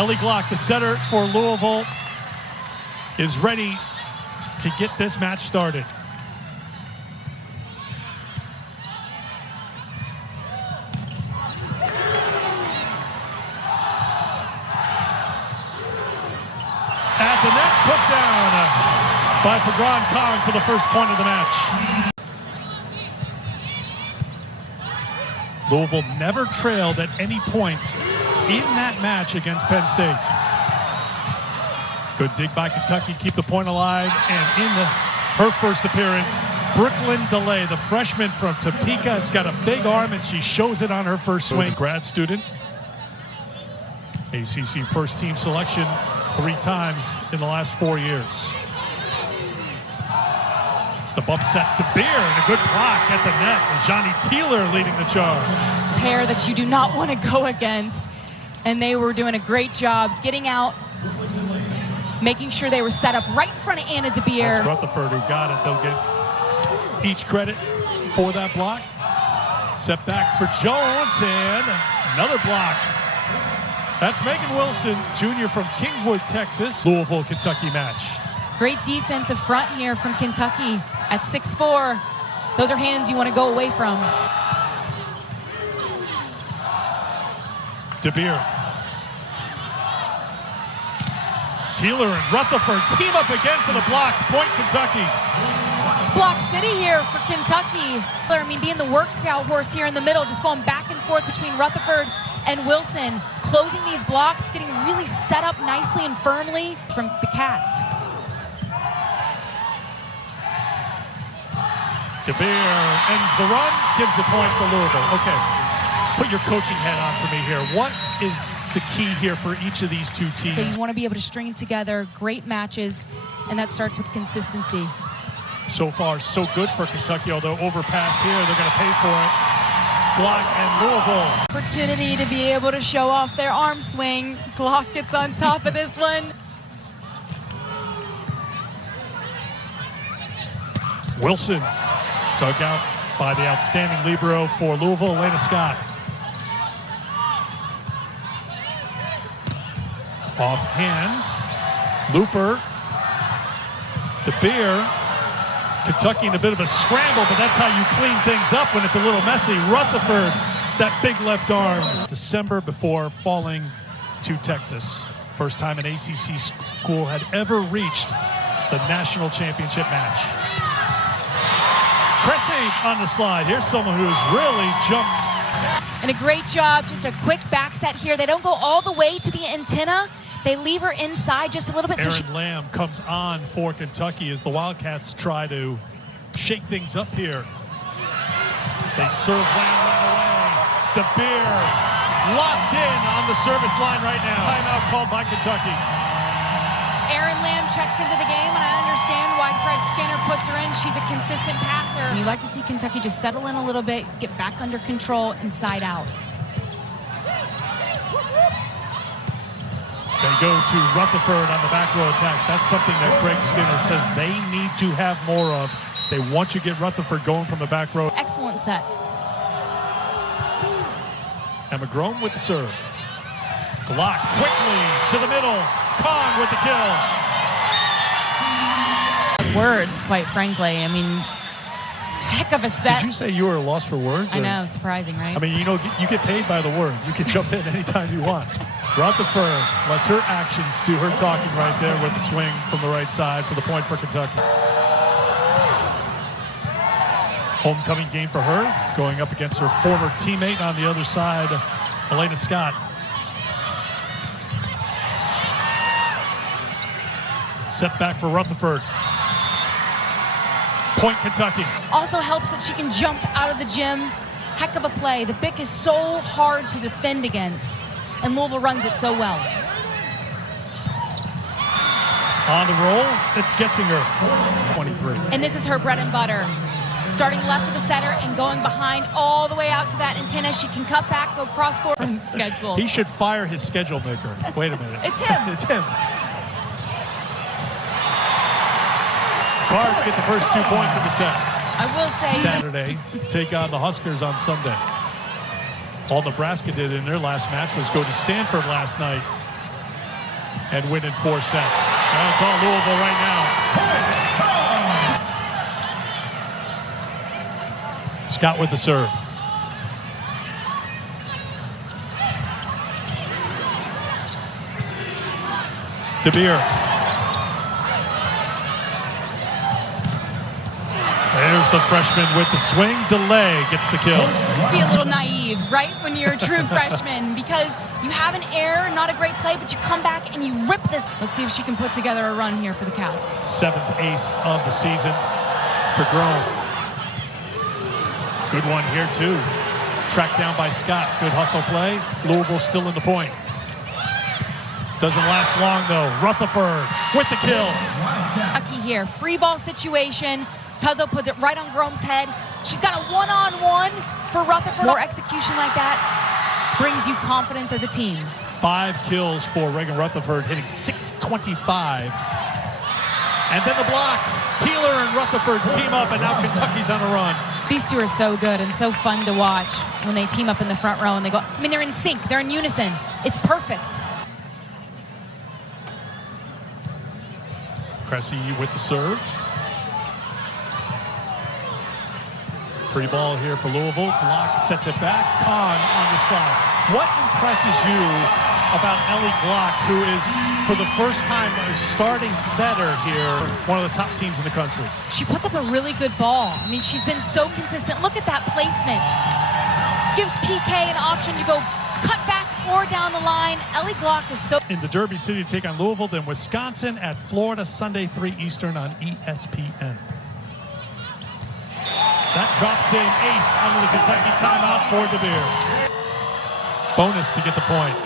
Ellie Glock, the setter for Louisville, is ready to get this match started. At the net, put down by Pagran Kong for the first point of the match. Louisville never trailed at any point in that match against Penn State. Good dig by Kentucky, keep the point alive, and in her first appearance, Brooklyn DeLay, the freshman from Topeka, has got a big arm and she shows it on her first swing. Grad student, ACC first team selection 3 times in the last 4 years. The bump set to Beer and a good block at the net. And Johnny Teeler leading the charge. Pair that you do not want to go against. And they were doing a great job getting out, making sure they were set up right in front of Anna DeBeer. That's Rutherford who got it. They'll get each credit for that block. Set back for Jones and another block. That's Megan Wilson, junior from Kingwood, Texas. Louisville, Kentucky match. Great defensive front here from Kentucky at 6'4". Those are hands you want to go away from. DeBeer. Teeler and Rutherford team up again for the block. Point Kentucky. It's block city here for Kentucky. I mean, being the workout horse here in the middle, just going back and forth between Rutherford and Wilson, closing these blocks, getting really set up nicely and firmly from the Cats. DeBeer ends the run, gives a point to Louisville. Okay, put your coaching hat on for me here. What is the key here for each of these two teams? So you want to be able to string together great matches, and that starts with consistency. So far, so good for Kentucky, although overpass here, they're going to pay for it. Glock and Louisville. Opportunity to be able to show off their arm swing. Glock gets on top of this one. Wilson, dug out by the outstanding libero for Louisville, Elena Scott. Off hands, Luper, DeBeer. Kentucky in a bit of a scramble, but that's how you clean things up when it's a little messy. Rutherford, that big left arm. December before falling to Texas. First time an ACC school had ever reached the national championship match. Cressy on the slide. Here's someone who's really jumped. And a great job, just a quick back set here. They don't go all the way to the antenna. They leave her inside just a little bit. Aaron Lamb comes on for Kentucky as the Wildcats try to shake things up here. They serve Lamb right away. DeBeer locked in on the service line right now. Timeout called by Kentucky. Aaron Lamb checks into the game, and I understand why Craig Skinner puts her in. She's a consistent passer. You like to see Kentucky just settle in a little bit, get back under control, inside out. They go to Rutherford on the back row attack. That's something that Craig Skinner says they need to have more of. They want you to get Rutherford going from the back row. Excellent set. Emma Grome with the serve. Glock quickly to the middle. Kong with the kill. Words, quite frankly. I mean, heck of a set. Did you say you were a loss for words? I know, surprising, right? I mean, you know, you get paid by the word. You can jump in anytime you want. Rutherford lets her actions do her talking right there with the swing from the right side for the point for Kentucky. Homecoming game for her, going up against her former teammate on the other side, Elena Scott. Set back for Rutherford. Point Kentucky. Also helps that she can jump out of the gym. Heck of a play. The Bic is so hard to defend against, and Louisville runs it so well. On the roll, it's Getzinger, 23. And this is her bread and butter. Starting left of the center and going behind all the way out to that antenna. She can cut back, go cross-court and schedule. He should fire his schedule maker. Wait a minute. It's him. It's him. Cards get the first 2 points of the set. I will say Saturday, take on the Huskers on Sunday. All Nebraska did in their last match was go to Stanford last night and win in 4 sets. Now it's all Louisville right now. Scott with the serve. DeBeer. There's the freshman with the swing. Delay gets the kill. Be a little naive, right, when you're a true freshman, because you have an error, not a great play, but you come back and you rip this. Let's see if she can put together a run here for the Cats. 7th ace of the season for Grove. Good one here, too. Tracked down by Scott. Good hustle play. Louisville still in the point. Doesn't last long, though. Rutherford with the kill. Lucky here. Free ball situation. Tuzzo puts it right on Grome's head. She's got a one-on-one for Rutherford. More execution like that brings you confidence as a team. 5 kills for Reagan Rutherford, hitting .625. And then the block. Taylor and Rutherford team up, and now Kentucky's on a run. These two are so good and so fun to watch when they team up in the front row and they go. I mean, they're in sync. They're in unison. It's perfect. Cressy with the serve. Free ball here for Louisville. Glock sets it back. On the slide. What impresses you about Ellie Glock, who is, for the first time, a starting setter here, one of the top teams in the country? She puts up a really good ball. I mean, she's been so consistent. Look at that placement. Gives PK an option to go cut back or down the line. Ellie Glock is so... In the Derby City to take on Louisville, then Wisconsin at Florida, Sunday, 3 Eastern on ESPN. That drops in ace under the Kentucky timeout for DeBeer. Bonus to get the point.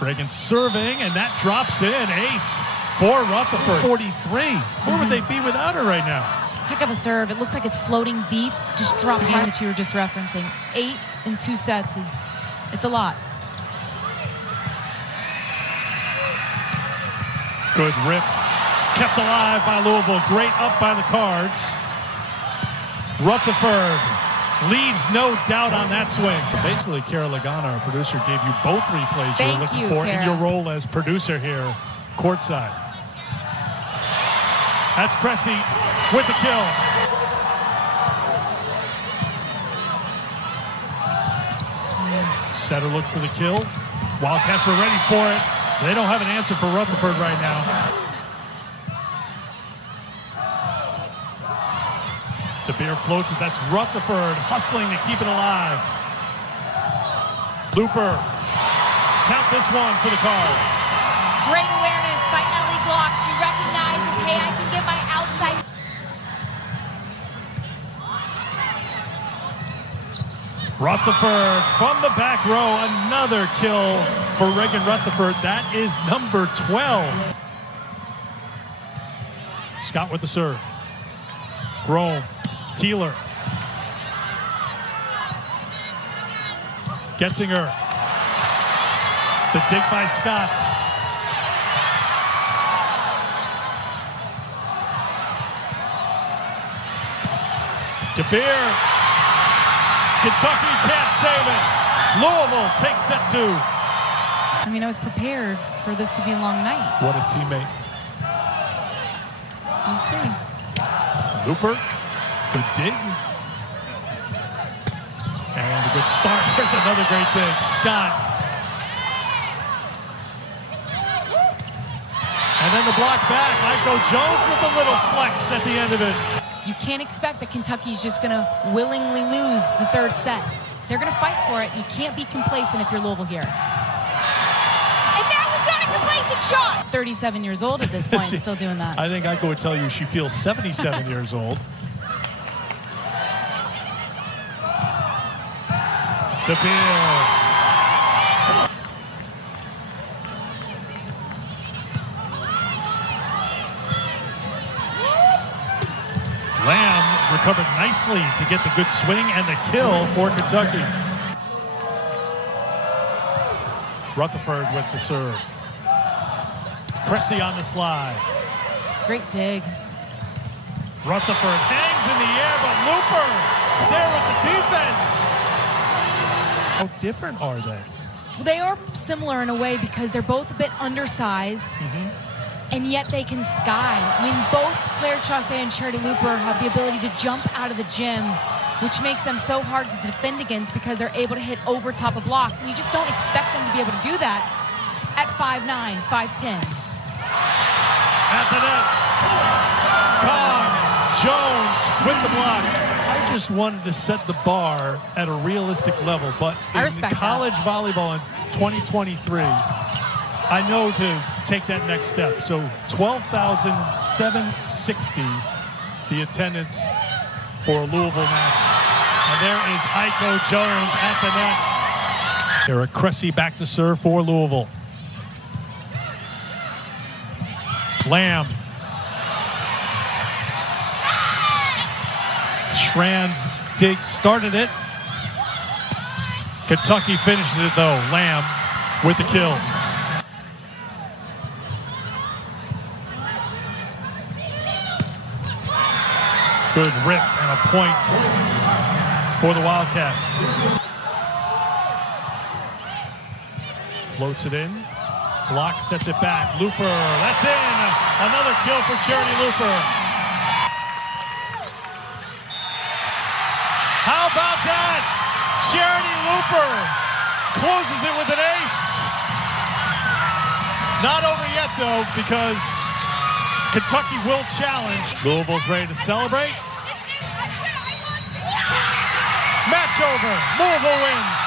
Reagan serving, and that drops in ace for Rutherford. 43. Where would they be without her right now? Heck of a serve. It looks like it's floating deep. Just drop the game that you were just referencing. 8 in 2 sets it's a lot. Good rip. Kept alive by Louisville. Great up by the Cards. Rutherford leaves no doubt on that swing. Basically, Kara Lagana, our producer, gave you both replays you were looking for in your role as producer here, courtside. That's Cressy with the kill. Setter looked for the kill. Wildcats were ready for it. They don't have an answer for Rutherford right now. DeBeer floats it. That's Rutherford hustling to keep it alive. Luper. Count this one for the Cards. Great awareness by Ellie Glock. She recognizes, hey, I can get my outside. Rutherford from the back row. Another kill for Reagan Rutherford. That is number 12. Scott with the serve. Grome. Taylor. Getzinger. The dig by Scott. DeBeer. Kentucky can't save it. Louisville takes set 2. I mean, I was prepared for this to be a long night. What a teammate. We'll see. Luper. Good dig. And a good start. There's another great dig. Scott. And then the block back. Iko Jones with a little flex at the end of it. You can't expect that Kentucky's just going to willingly lose the 3rd set. They're going to fight for it. You can't be complacent if you're Louisville here. And that was not a complacent shot. 37 years old at this point, still doing that. I think Iko would tell you she feels 77 years old. DeBeer. Lamb recovered nicely to get the good swing and the kill for Kentucky. Rutherford with the serve. Cressy on the slide. Great dig. Rutherford hangs in the air, but Luper there with the defense. How different are they? Well, they are similar in a way because they're both a bit undersized, and yet they can sky. I mean, both Claire Chaussee and Charitie Luper have the ability to jump out of the gym, which makes them so hard to defend against because they're able to hit over top of blocks, and you just don't expect them to be able to do that at 5'9", 5'10". At the net, Kong, Jones with the block. I just wanted to set the bar at a realistic level, but in college volleyball in 2023, I know to take that next step. So 12,760, the attendance for a Louisville match. And there is Aiko Jones at the net. Eric Cressy back to serve for Louisville. Lamb. Schranz dig started it. Kentucky finishes it though. Lamb with the kill. Good rip and a point for the Wildcats. Floats it in. Block sets it back. Luper, that's in. Another kill for Charitie Luper. How about that? Charitie Luper closes it with an ace. It's not over yet though because Kentucky will challenge. Louisville's ready to celebrate. Match over. Louisville wins.